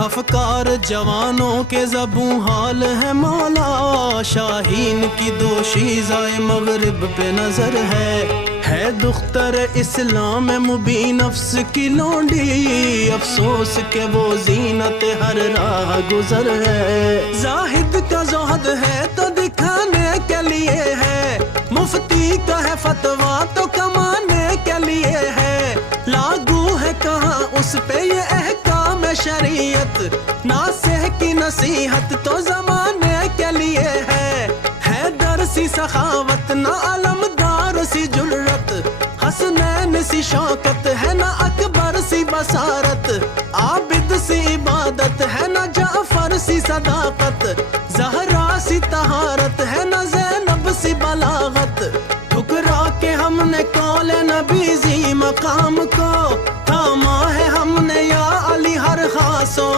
افکار جوانوں کے زبوں حال ہے مولا، شاہین کی دوشیزہ مغرب پہ نظر ہے دختر اسلام مبین نفس کی لونڈی، افسوس کہ وہ زینت ہر راہ گزر ہے۔ زاہد کا زہد ہے تو دکھانے کے لیے ہے، مفتی کا ہے فتویٰ تو کمانے کے لیے ہے، لاگو ہے کہاں اس پہ یہ احکام شریعت، ناصح کی نصیحت تو زمانے کے لیے ہے درسی سخاوت نہ علمدار سی جرت، حسنین سی شوکت ہے نہ اکبر سی بصارت، عابد سی عبادت ہے نہ جعفر سی صداقت، زہرا سی طہارت ہے نہ زینب سی بلاغت، ٹھکرا کے ہم نے قول نبی ذی مقام کو